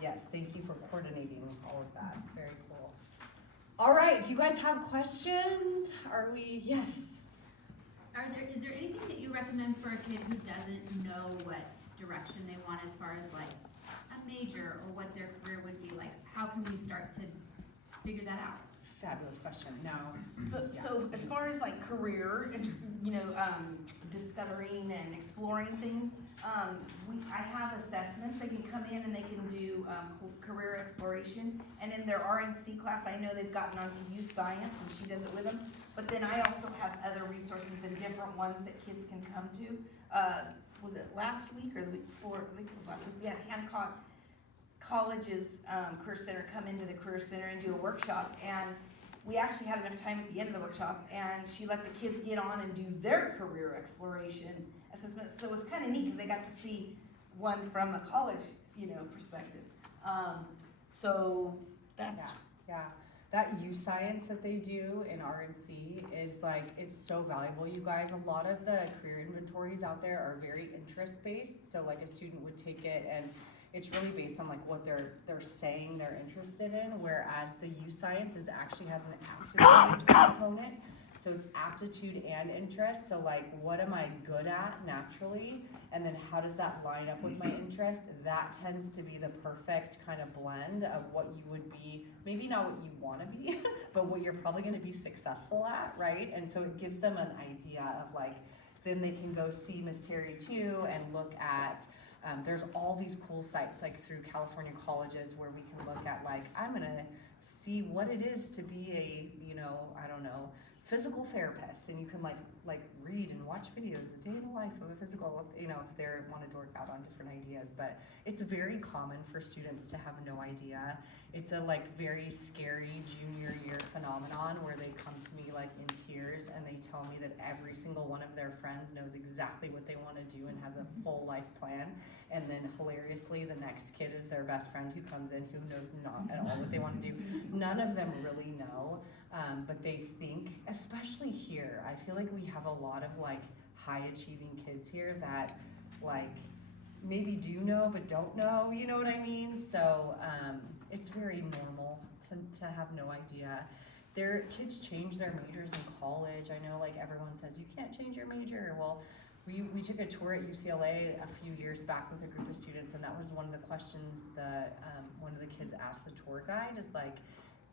yes, thank you for coordinating all of that. Very cool. All right, do you guys have questions? Are we, yes. Is there anything that you recommend for a kid who doesn't know what direction they want as far as like a major or what their career would be like? How can we start to figure that out? Fabulous question. Now, So as far as like career, you know, discovering and exploring things, I have assessments. They can come in and they can do career exploration. And in their RNC class, I know they've gotten onto youth science, and she does it with them. But then I also have other resources and different ones that kids can come to. Was it last week or the week before? I think it was last week. We had Hancock College's Career Center come into the Career Center and do a workshop, and we actually had enough time at the end of the workshop, and she let the kids get on and do their career exploration assessment. So it was kind of neat because they got to see one from a college, you know, perspective. So that's yeah. That youth science that they do in RNC is like, it's so valuable, you guys. A lot of the career inventories out there are very interest-based. So like a student would take it and it's really based on like what they're saying they're interested in, whereas the youth science actually has an aptitude component. So it's aptitude and interest. So like, what am I good at naturally? And then how does that line up with my interest? That tends to be the perfect kind of blend of what you would be, maybe not what you want to be, but what you're probably going to be successful at, right? And so it gives them an idea of like, then they can go see Miss Terry too and look at, there's all these cool sites like through California colleges where we can look at like, I'm going to see what it is to be a, you know, I don't know, physical therapist, and you can like read and watch videos, a day in the life of a physical, you know, if they wanted to work out on different ideas. But it's very common for students to have no idea. It's a like very scary junior year phenomenon where they come to me like in tears and they tell me that every single one of their friends knows exactly what they want to do and has a full life plan. And then hilariously, the next kid is their best friend who comes in who knows not at all what they want to do. None of them really know. But they think, especially here, I feel like we have a lot of like high achieving kids here that like maybe do know but don't know, you know what I mean? So it's very normal to have no idea. Their kids change their majors in college. I know like everyone says you can't change your major. Well, we took a tour at UCLA a few years back with a group of students, and that was one of the questions that one of the kids asked the tour guide is like,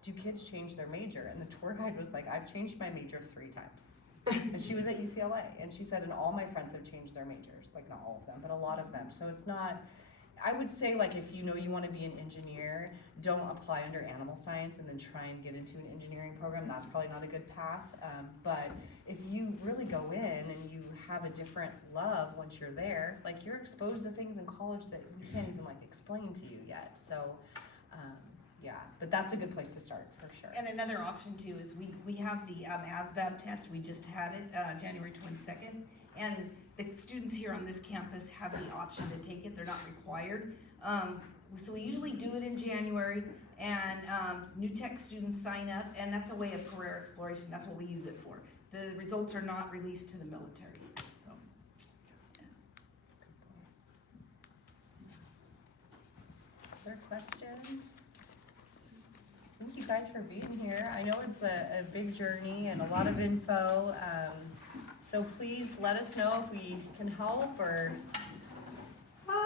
do kids change their major? And the tour guide was like, I've changed my major 3 times. And she was at UCLA, and she said, and all my friends have changed their majors. Like not all of them, but a lot of them. So it's not, I would say like if you know you wanna be an engineer, don't apply under animal science and then try and get into an engineering program, that's probably not a good path. But if you really go in and you have a different love once you're there, like you're exposed to things in college that we can't even like explain to you yet, so, yeah, but that's a good place to start, for sure. And another option too is we have the ASVAB test, we just had it, January 22nd. And the students here on this campus have the option to take it, they're not required. So we usually do it in January, and new tech students sign up, and that's a way of career exploration, that's what we use it for. The results are not released to the military, so. Other questions? Thank you guys for being here. I know it's a big journey and a lot of info. So please let us know if we can help or